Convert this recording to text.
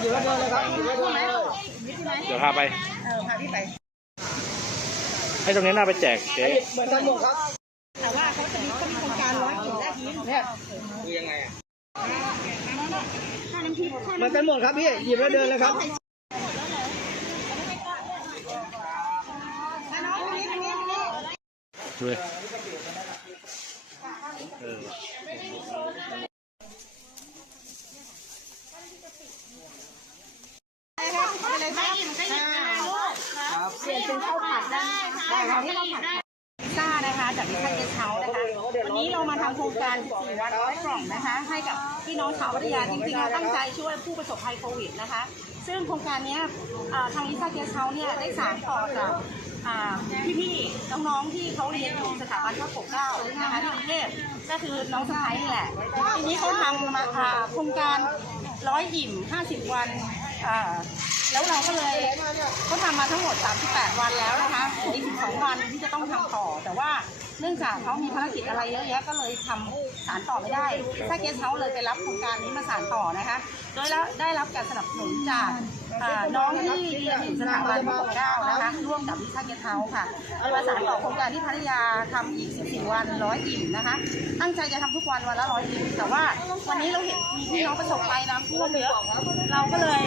แล้วเดินเลยครับหยิบแล้วเดินเลยเดี๋ยวพาไป เออพาพี่ไปให้ตรงนี้หน้าไปแจกเจ๊เหมือนกันหมดครับ แต่ว่าเขาจะมีเขามีโครงการร้อยกลิ่นแรกยิ้มเนี่ยคือยังไงอะค่าน้ำพริกค่าเหมือนกันหมดครับพี่หยิบแล้วเดินเลยครับน้องคนนี้คนนี้คนนี้ดูเลยเออ ไปเลยครับ เป็นข้าวผัดได้ได้ค่ะที่เราผัดซซ่านะคะจากพิซซ่าเกสเฮาส์นะคะ วันนี้เรามาทำโครงการ 14 วันร้อยกล่องนะคะ ให้กับพี่น้องชาวพัทยาจริงๆเราตั้งใจช่วยผู้ประสบภัยโควิดนะคะ ซึ่งโครงการนี้ทางพิซ่าเกสเฮาส์เนี่ยได้สานต่อจากอ่พี่ๆน้องๆที่เขาเรียนอยู่สถาบันพระปกเกล้านะคะที่กรุงเทพก็คือน้องสะพ้ายนี่แหละทีนี้เขาทำมาโครงการร้อยอิ่ม 50 วันอ่า แล้วเราก็เลยเขาทำมาทั้งหมด 38 วันแล้วนะคะอีก12วันที่จะต้องทำต่อ แต่ว่าเนื่องจากเขามีภารกิจอะไรเยอะแยะก็เลยทำสารต่อไม่ได้ ถ้าเกสเฮาเลยไปรับโครงการนี้มาสารต่อนะคะ โดยแล้วได้รับการสนับสนุนจากอ่าน้องที่เรียนอยู่สถาบันพระปกเกล้านะคะร่วมกับวิชาเกสเฮาค่ะมาสารต่อโครงการที่พัทยาทำอีก 14 วันร้อยอิ่มนะคะ ตั้งใจจะทำทุกวันวันละร้อยอิ่มแต่ว่าวันนี้เราเห็นมีพี่น้องประสบภัยน้ำท่วมเยอะเราก็เลย